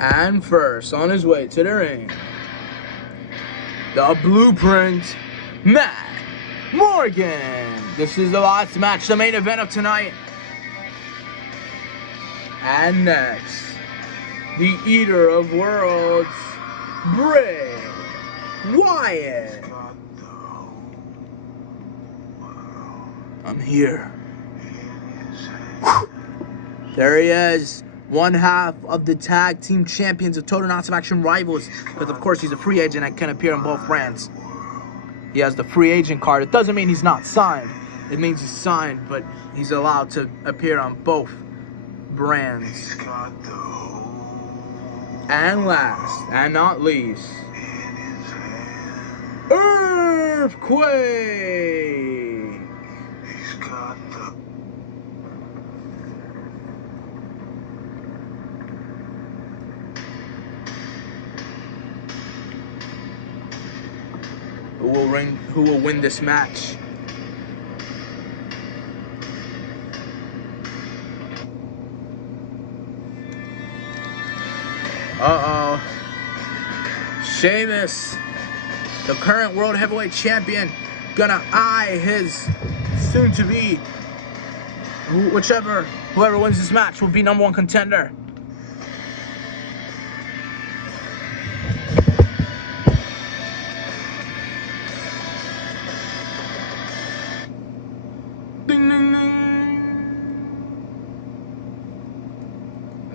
And first, on his way to the ring, the Blueprint, Matt Morgan. This is the last match, the main event of tonight. And next, the Eater of Worlds, Bray, Wyatt. I'm here. There he is. One half of the tag team champions of Total Knots of Action Rivals. Because of course he's a free agent and can appear in both brands. He has the free agent card. It doesn't mean he's not signed. It means he's signed, but he's allowed to appear on both brands. And last and not least, Earthquake. Who will win this match? Uh-oh. Sheamus, the current World Heavyweight Champion, gonna eye his soon-to-be, whoever wins this match will be #1 contender.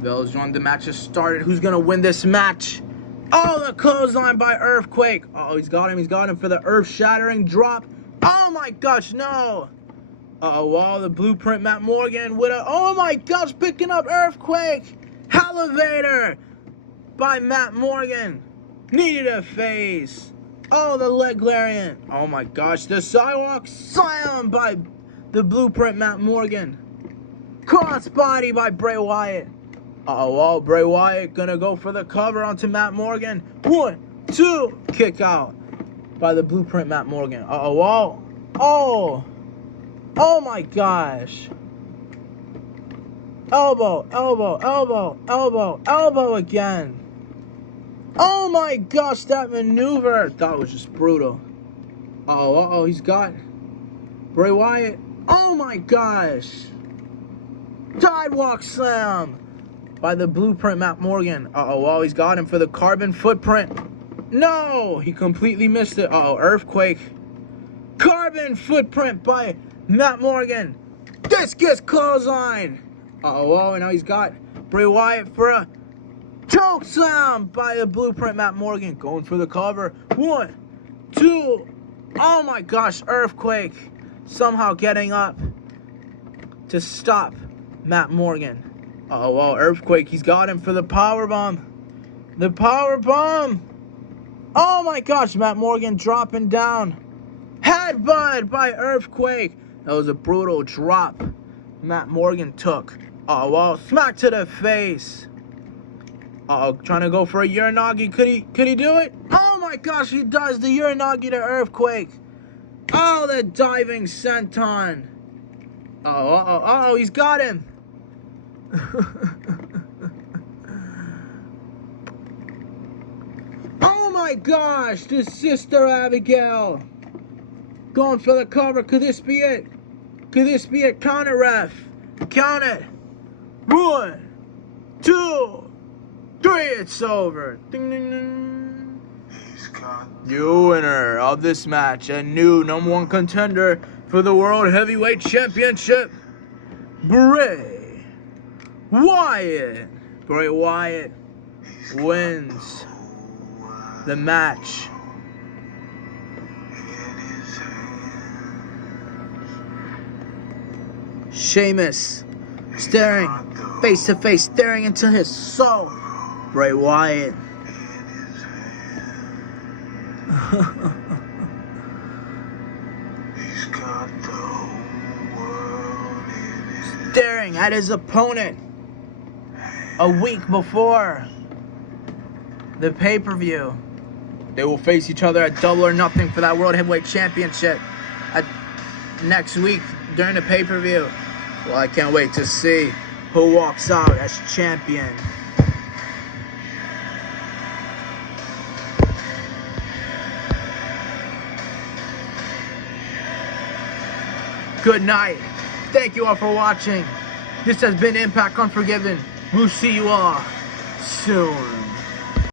Bells run. The match has started. Who's gonna win this match? Oh, the clothesline by Earthquake. Oh, he's got him for the earth-shattering drop. Oh my gosh, no. Oh, the Blueprint Matt Morgan with a, oh my gosh, picking up Earthquake. Elevator by Matt Morgan. Needed a face. Oh, the leg lariat. Oh my gosh, the sidewalk slam by the Blueprint Matt Morgan. Crossbody by Bray Wyatt. Oh, Bray Wyatt gonna go for the cover onto Matt Morgan. 1, 2, kick out by the Blueprint Matt Morgan. Oh my gosh. Elbow again. Oh my gosh, that maneuver. That was just brutal. He's got Bray Wyatt. Oh my gosh. Sidewalk slam by the Blueprint Matt Morgan. He's got him for the carbon footprint. No, he completely missed it. Earthquake. Carbon footprint by Matt Morgan. Discus clothesline. And now he's got Bray Wyatt for a choke slam by the Blueprint Matt Morgan. Going for the cover. 1, 2. Oh my gosh, Earthquake somehow getting up to stop Matt Morgan. Earthquake, he's got him for the powerbomb. The powerbomb. Oh my gosh, Matt Morgan dropping down. Headbutt by Earthquake. That was a brutal drop Matt Morgan took. Smack to the face. Trying to go for a Uranagi. Could he do it? Oh my gosh, he does the Uranagi to Earthquake. The diving senton. He's got him. Oh my gosh, the Sister Abigail going for the cover. Could this be it? Could this be it? Count it, ref. Count it. 1, 2, 3. It's over. Ding, ding, ding. New winner of this match, a new #1 contender for the World Heavyweight Championship, Bray Wyatt. Bray Wyatt wins the match. Sheamus staring face to face, staring into his soul. Bray Wyatt. Staring at his opponent a week before the pay-per-view. They will face each other at Double or Nothing for that World Heavyweight Championship next week during the pay-per-view. Well, I can't wait to see who walks out as champion. Good night. Thank you all for watching. This has been Impact Unforgiven. We'll see you all soon.